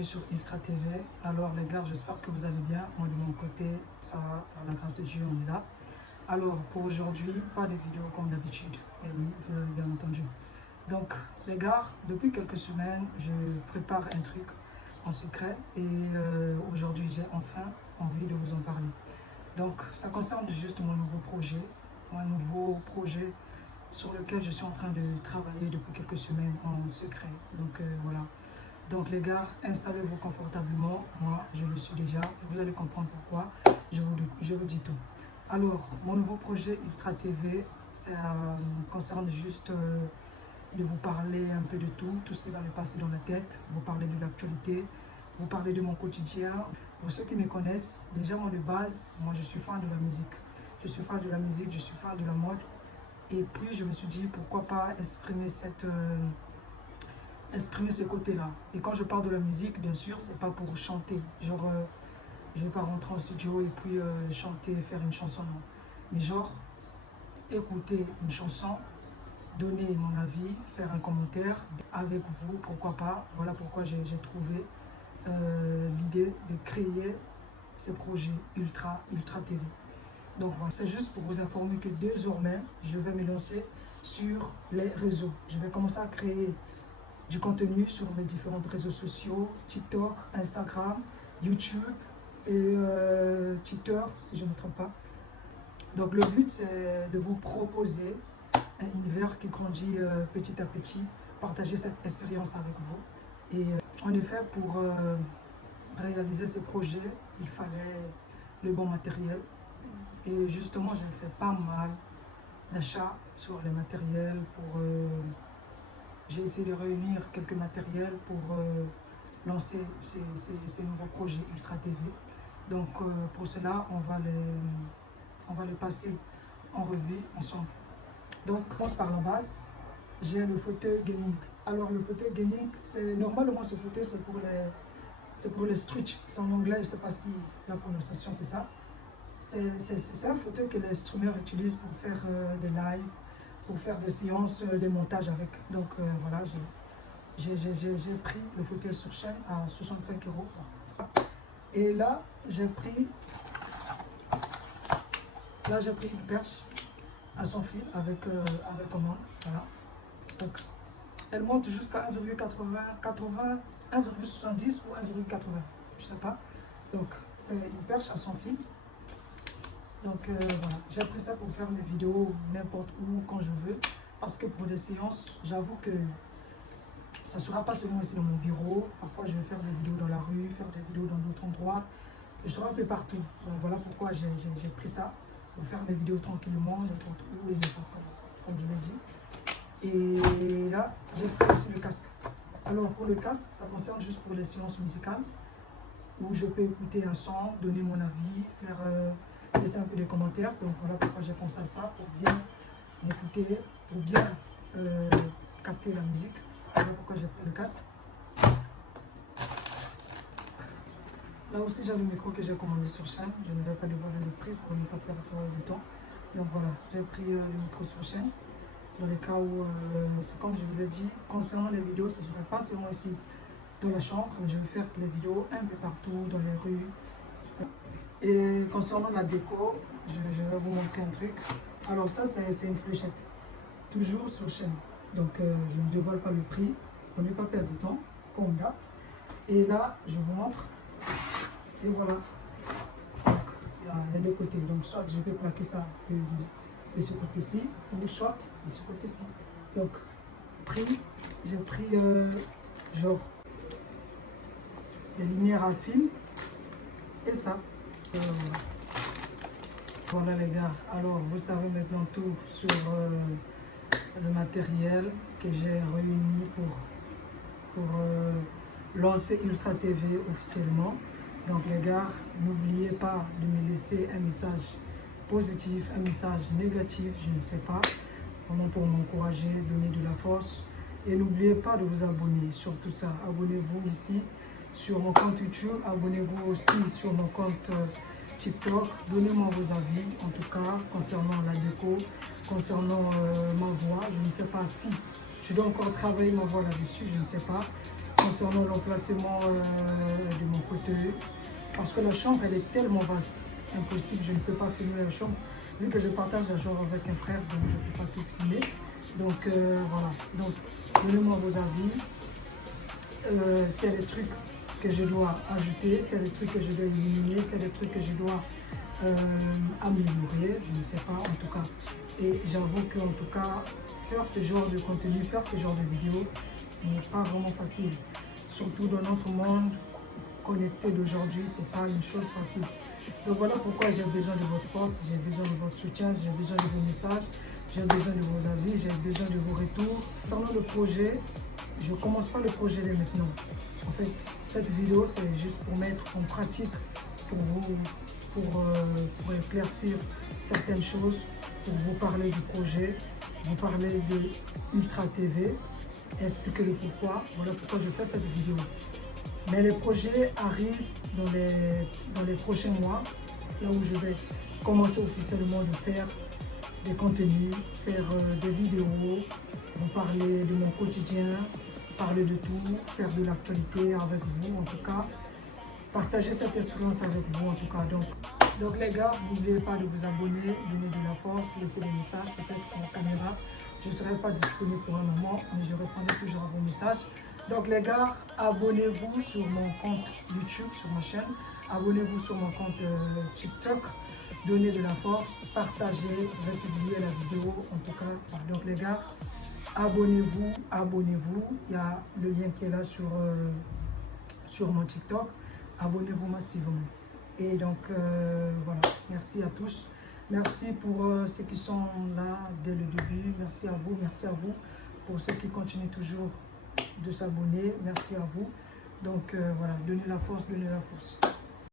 bienvenue sur Ultra TV. Alors les gars, j'espère que vous allez bien. Moi de mon côté, ça va, par la grâce de Dieu, on est là. Alors pour aujourd'hui, pas de vidéo comme d'habitude. Et oui, vous avez bien entendu. Donc les gars, depuis quelques semaines, je prépare un truc en secret et aujourd'hui j'ai enfin envie de vous en parler. Donc ça concerne juste mon nouveau projet sur lequel je suis en train de travailler depuis quelques semaines en secret. Donc voilà. Donc les gars, installez-vous confortablement. Moi, je le suis déjà. Vous allez comprendre pourquoi. Je vous dis tout. Alors, mon nouveau projet Ultra TV, ça concerne juste de vous parler un peu de tout ce qui va me passer dans la tête, vous parler de l'actualité, vous parler de mon quotidien. Pour ceux qui me connaissent, déjà moi de base, moi je suis fan de la musique. Je suis fan de la musique, je suis fan de la mode. Et puis je me suis dit, pourquoi pas exprimer ce côté-là. Et quand je parle de la musique, bien sûr, c'est pas pour chanter. Genre, je vais pas rentrer en studio et puis chanter, faire une chanson, non. Mais genre, écouter une chanson, donner mon avis, faire un commentaire avec vous, pourquoi pas. Voilà pourquoi j'ai trouvé l'idée de créer ce projet Ultra TV. Donc voilà, c'est juste pour vous informer que désormais, je vais me lancer sur les réseaux. Je vais commencer à créer du contenu sur mes différents réseaux sociaux, TikTok, Instagram, YouTube et Twitter, si je ne me trompe pas. Donc le but, c'est de vous proposer un univers qui grandit petit à petit, partager cette expérience avec vous. Et en effet, pour réaliser ce projet, il fallait le bon matériel. Et justement, j'ai fait pas mal d'achats sur les matériels pour... J'ai essayé de réunir quelques matériels pour lancer ces nouveaux projets Ultra TV. Donc pour cela, on va les passer en revue ensemble. Donc on commence par la base. J'ai le fauteuil gaming. Alors le fauteuil gaming, normalement ce fauteuil c'est pour les stretch. C'est en anglais, je ne sais pas si la prononciation c'est ça. C'est un fauteuil que les streamers utilisent pour faire des lives, pour faire des séances de montage avec. Donc voilà, j'ai pris le fauteuil sur chaîne à 65 €. Et là, j'ai pris une perche à son fil avec commande. Voilà. Donc, elle monte jusqu'à 1,80, 1,70 ou 1,80, je sais pas. Donc, c'est une perche à son fil. Donc voilà, j'ai pris ça pour faire mes vidéos n'importe où, quand je veux. Parce que pour des séances, j'avoue que ça ne sera pas seulement ici dans mon bureau. Parfois, je vais faire des vidéos dans la rue, faire des vidéos dans d'autres endroits. Je serai un peu partout. Donc voilà pourquoi j'ai pris ça, pour faire mes vidéos tranquillement, n'importe où et n'importe comment, comme je l'ai dit. Et là, j'ai pris aussi le casque. Alors pour le casque, ça concerne juste pour les séances musicales, où je peux écouter un son, donner mon avis, faire... laisser un peu des commentaires. Donc voilà pourquoi j'ai pensé à ça, pour bien écouter, pour bien capter la musique. Voilà pourquoi j'ai pris le casque. Là aussi j'ai le micro que j'ai commandé sur chaîne. Je ne vais pas dévoiler le prix pour ne pas perdre de temps. Donc voilà, j'ai pris le micro sur chaîne. Dans les cas où, c'est comme je vous ai dit, concernant les vidéos, ce ne serait pas seulement ici dans la chambre. Je vais faire les vidéos un peu partout, dans les rues. Et concernant la déco, je vais vous montrer un truc. Alors ça, c'est une fléchette, toujours sur chaîne. Donc je ne dévoile pas le prix, pour ne pas perdre de temps, comme là. Et là, je vous montre. Et voilà. Donc, il y a les deux côtés. Donc soit je vais plaquer ça de ce côté-ci, ou soit de ce côté-ci. Donc, prix, j'ai pris genre les lumières à fil et ça. Voilà les gars, alors vous savez maintenant tout sur le matériel que j'ai réuni pour lancer Ultra TV officiellement. Donc les gars, n'oubliez pas de me laisser un message positif, un message négatif, je ne sais pas, vraiment pour m'encourager, donner de la force. Et n'oubliez pas de vous abonner, surtout ça, abonnez-vous ici sur mon compte YouTube, abonnez-vous aussi sur mon compte TikTok, donnez-moi vos avis, en tout cas, concernant la déco, concernant ma voix. Je ne sais pas si je dois encore travailler ma voix là-dessus, je ne sais pas. concernant l'emplacement de mon fauteuil. Parce que la chambre, elle est tellement vaste. Impossible, je ne peux pas filmer la chambre. Vu que je partage la chambre avec un frère, donc je ne peux pas tout filmer. Donc voilà. Donc, donnez-moi vos avis. S'il y a des trucs que je dois ajouter, s'il y a des trucs que je dois éliminer, s'il y a des trucs que je dois améliorer, je ne sais pas en tout cas. Et j'avoue qu'en tout cas, faire ce genre de contenu, faire ce genre de vidéo, ce n'est pas vraiment facile. Surtout dans notre monde connecté d'aujourd'hui, ce n'est pas une chose facile. Donc voilà pourquoi j'ai besoin de votre force, j'ai besoin de votre soutien, j'ai besoin de vos messages, j'ai besoin de vos avis, j'ai besoin de vos retours. Concernant le projet, je ne commence pas le projet dès maintenant. En fait, cette vidéo, c'est juste pour mettre en pratique pour vous, pour éclaircir certaines choses, pour vous parler du projet, vous parler de Ultra TV, expliquer le pourquoi. Voilà pourquoi je fais cette vidéo. Mais les projets arrivent dans les prochains mois, là où je vais commencer officiellement de faire des contenus, faire des vidéos, vous parler de mon quotidien, parler de tout, faire de l'actualité avec vous en tout cas, partager cette expérience avec vous en tout cas. Donc les gars, n'oubliez pas de vous abonner, donner de la force, laisser des messages, peut-être pour la caméra. Je ne serai pas disponible pour un moment, mais je répondrai toujours à vos messages. Donc les gars, abonnez-vous sur mon compte YouTube, sur ma chaîne. Abonnez-vous sur mon compte TikTok. Donnez de la force, partagez, republiez la vidéo en tout cas. Donc les gars, abonnez-vous, abonnez-vous. Il y a le lien qui est là sur mon TikTok. Abonnez-vous massivement. Et donc voilà, merci à tous. Merci pour ceux qui sont là dès le début. Merci à vous pour ceux qui continuent toujours de s'abonner. Merci à vous. Donc voilà, donnez la force, donnez la force.